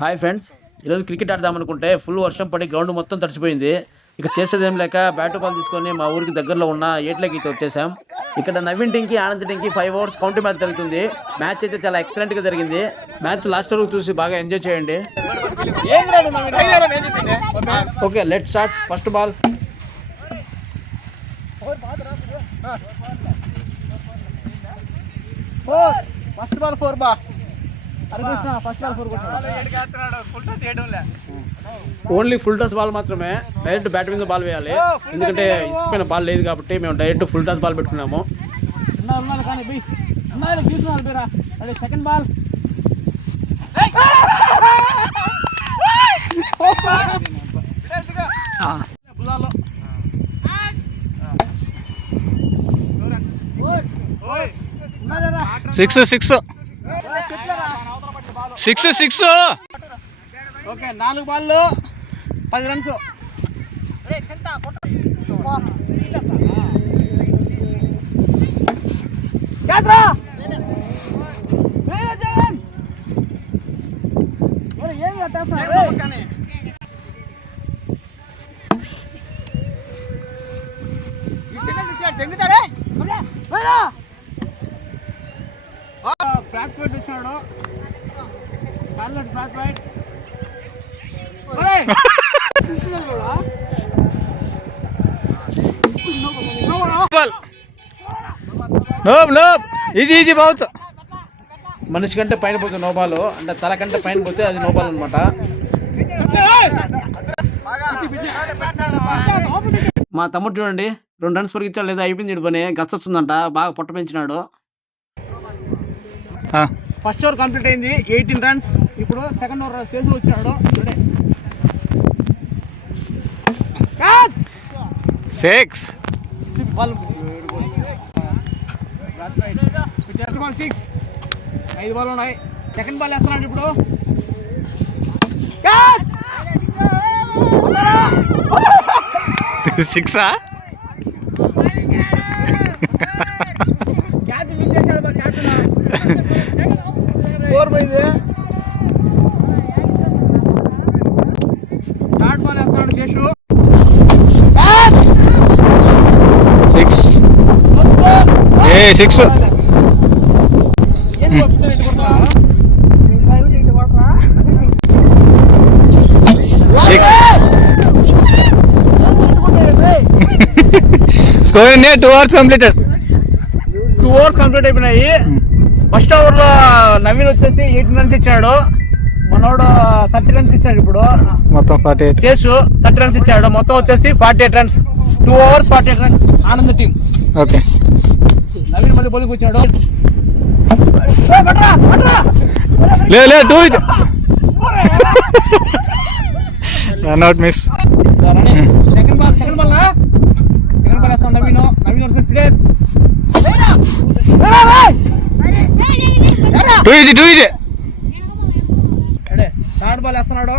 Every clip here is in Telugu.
హాయ్ ఫ్రెండ్స్, ఈరోజు క్రికెట్ ఆడదామనుకుంటే ఫుల్ వర్షం పడి గ్రౌండ్ మొత్తం తడిచిపోయింది. ఇక చేసేదేం లేక బ్యాటు బాల్ తీసుకొని మా ఊరికి దగ్గరలో ఉన్న ఏట్లకి అయితే వచ్చేసాం. ఇక్కడ నవీన్ టీంకి ఆనంద్ టీంకి 5 hours కౌంటర్ మ్యాచ్ జరుగుతుంది. మ్యాచ్ అయితే చాలా ఎక్సలెంట్ గా జరిగింది. మ్యాచ్ లాస్ట్ వరకు చూసి బాగా ఎంజాయ్ చేయండి. Okay, let's start. First ball. First ball 4 బా. ఓన్లీ ఫుల్ టాస్ బాల్ మాత్రమే. డైరెక్ట్ బ్యాట్ మీద బాల్ వేయాలి, ఎందుకంటే ఇసుకపోయిన బాల్ లేదు కాబట్టి మేము డైరెక్ట్ ఫుల్ టాస్ బాల్ పెట్టుకున్నాము. Second ball. సిక్స్. ఓకే, 4 బాల్లో 10 runs. బ్యాక్ వైట్ వచ్చాడు. Back white. Easy balls. మనిషి కంటే పైన పోతే నో బాల్, అంటే తల కంటే పైన పోతే అది నో బాల్ అనమాట. మా తమ్ముడు చూడండి, 2 runs పరిగించాడు, లేదా అయిపోయింది పని. గస్ వస్తుందంట, బాగా పొట్ట పెంచినాడు. ఫస్ట్ ఓవర్ కంప్లీట్ అయింది, 18 runs. ఇప్పుడు సెకండ్ ఓవర్ చేసి వచ్చాడు. 6. 5 బాల్ ఉన్నాయి. సెకండ్ బాల్ వేస్తున్నాడు ఇప్పుడు. 6 క్యాచ్ మిస్ చేశాడు మా కెప్టెన్. 4 పోయింది. థర్డ్ బాల్ వేస్తున్నాడు Seshu. 6. Score 2 hours completed. 2 hours complete అయిపోయినాయి. ఫస్ట్ ఓవర్ లో నవీన్ వచ్చేసి 18 runs ఇచ్చాడు, మనోడు 30 runs ఇచ్చాడు. ఇప్పుడు మొత్తం 48. శేషు 30 runs ఇచ్చాడు, మొత్తం వచ్చేసి 48 runs. 2 overs 48 runs. Anand team. Okay, Naveen మళ్ళీ బౌలింగ్ వచ్చాడు. లే 2 రన్అట్ మిస్. సెకండ్ బాల్ వేస్తాడు నవీన్. వస్తుంది ప్లేస్. 2 ఈజీ. థర్డ్ బాల్ వేస్తున్నాడు.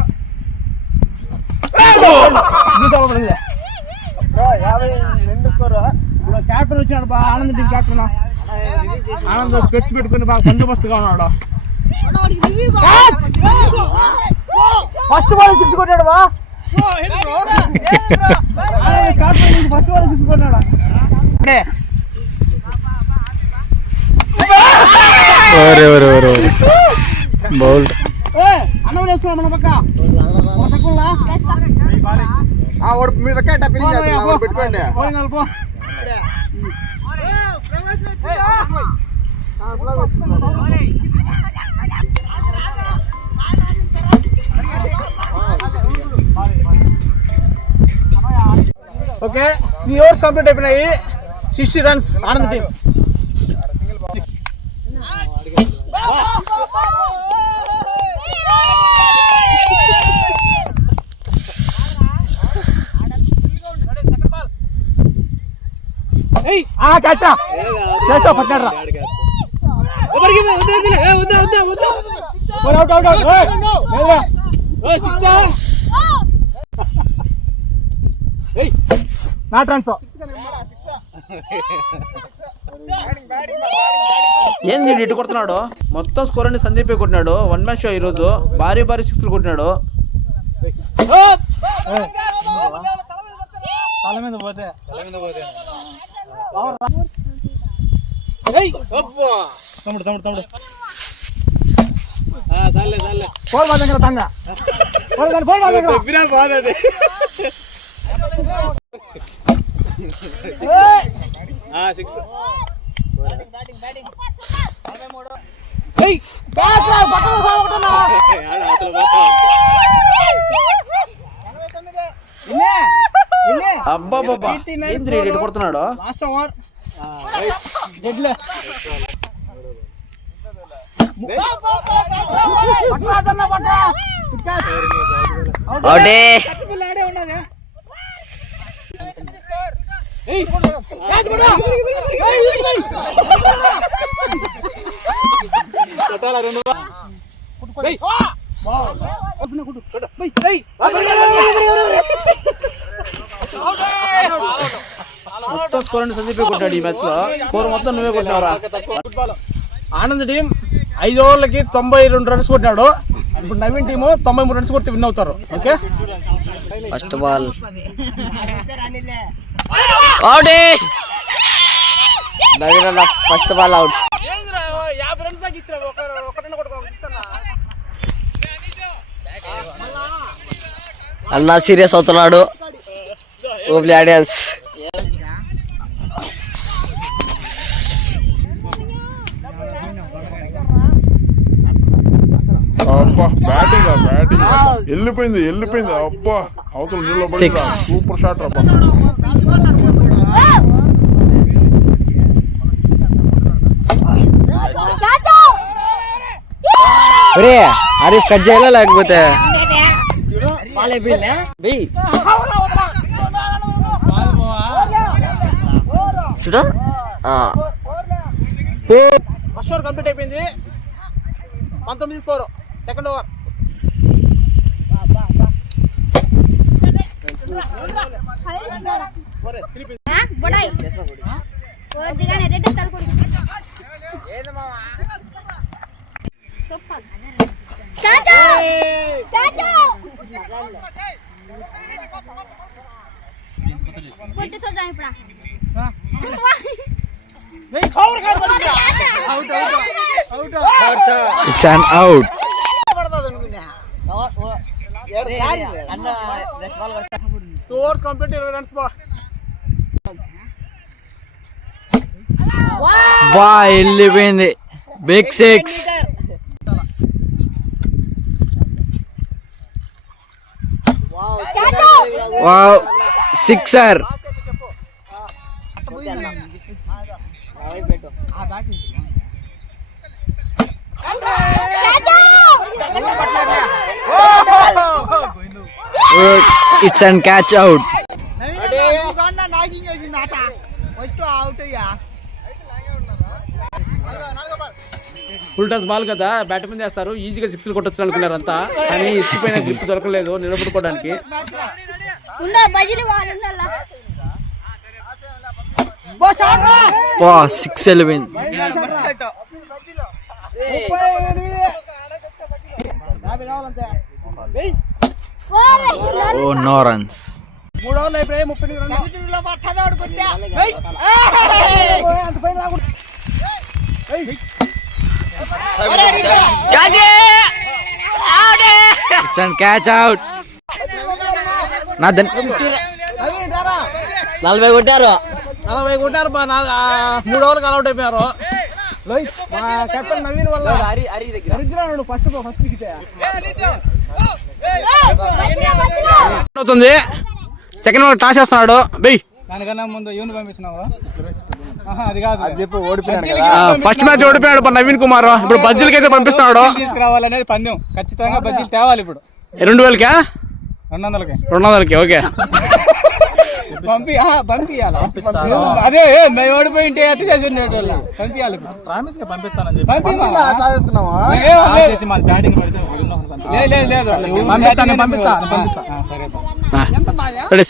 క్యాప్టెన్ వచ్చినాడు, ఆనంద్ టీం క్యాప్టెన్. ఆనంద్ స్పెట్స్ పెట్టుకుని బాగా బందోబస్తుగా ఉన్నాడు. ఫస్ట్ బాల్ 6 కొట్టాడు. ఫస్ట్ బాల్ 6 కొట్టాడు. బౌల్డ్. అన్నం వేసుకున్నాం మన పక్క. పెట్టుకోండి. ఓకే, 3 overs కంప్లీట్ అయిపోయినాయి. 60 runs ఆనంద్ టీం. పట్టాడు. Not runs. ఏంది ఇటు కొడుతున్నాడు? మొత్తం స్కోర్ అన్ని సందీపే కొట్టినాడు. 1 మ్యాచ్ షో ఈరోజు. భారీ సిక్స్లు కొట్టినాడు. అబ్బాబ్బా ఏంది ఇటు కొడుతున్నాడు? మొత్తం స్కోర్ అన్ని సందీపే కొట్టాడు ఈ మ్యాచ్ లో. స్కోర్ మొత్తం నువ్వే కొట్టినావురా. ఆనంద్ టీం 5 ఓవర్లకి 92 రన్స్ కొట్టినాడు. ఇప్పుడు నవీన్ టీము 93 రన్స్ కొట్టి విన్ అవుతారు. ఓకే, ఫస్ట్ బాల్ నవీన్ అన్న ఫస్ట్ బాల్ అవుట్. 50 రన్స్ దాకా ఇచ్చారు. అన్న సీరియస్ అవుతున్నాడు ఓబ్లీ ఆడియన్స్. అబ్బా బ్యాటింగ్ వెళ్ళిపోయింది అబ్బా అవతల నీళ్ళు సూపర్ షాట్ అబ్బా. హరీఫ్ కట్ చేయాలా లేకపోతే చూడు. ఫస్ట్ ఓవర్ కంప్లీట్ అయిపోయింది. 19 score. Second over It's an out. 2 overs complete 20 runs బా. వెళ్ళిపోయింది. Big 6. Wow, sixer. It's an catch out. Full touch ball కదా, బ్యాట్ మీద వేస్తారు, ఈజీగా 6లు కొట్టొచ్చు అనుకున్నారు అంతా. కానీ ఇసుకుపోయిన గ్రిప్ దొరకలేదు నిలబడుకోవడానికి. 6 వెళ్ళిపోయింది. No runs. 3 ఓవర్లు అయిపోయాయి. 30 runs. It's an catch out. 40 కొట్టారు. 40 కొట్టారు బా. 3 ఓవర్లకు అవుట్ అయిపోయారు. మా కెప్టెన్ నవీన్ వల్ల దరిద్రాడు ఫస్ట్ దిగితే అవుతుంది. సెకండ్ ఓవర్ టాస్ చేస్తున్నాడు. దానికన్నా ముందు యూని పంపించినావు. అది కాదు, అది చెప్పు. ఫస్ట్ మ్యాచ్ ఓడిపోయాడు నవీన్ కుమార్. ఇప్పుడు బజ్జీలకి అయితే పంపిస్తున్నాడు. తీసుకురావాలనేది పందెం. ఖచ్చితంగా బజ్జీలు తేవాలి ఇప్పుడు. 2000కా 200కి. ఓకే, పంపించాలి. అదే మేము ఓడిపోయి ఉంటే ఎట్లా చేసి పంపించాలి. ప్రామిస్ గా పంపిస్తానని చెప్పి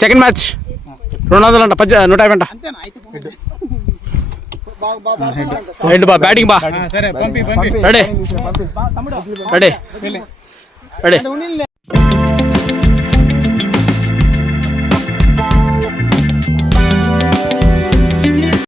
సెకండ్ మ్యాచ్ 200 అంట, 150 అంట. ఏంటి బా బ్యాటింగ్ బా రెడీ రెడీ రెడీ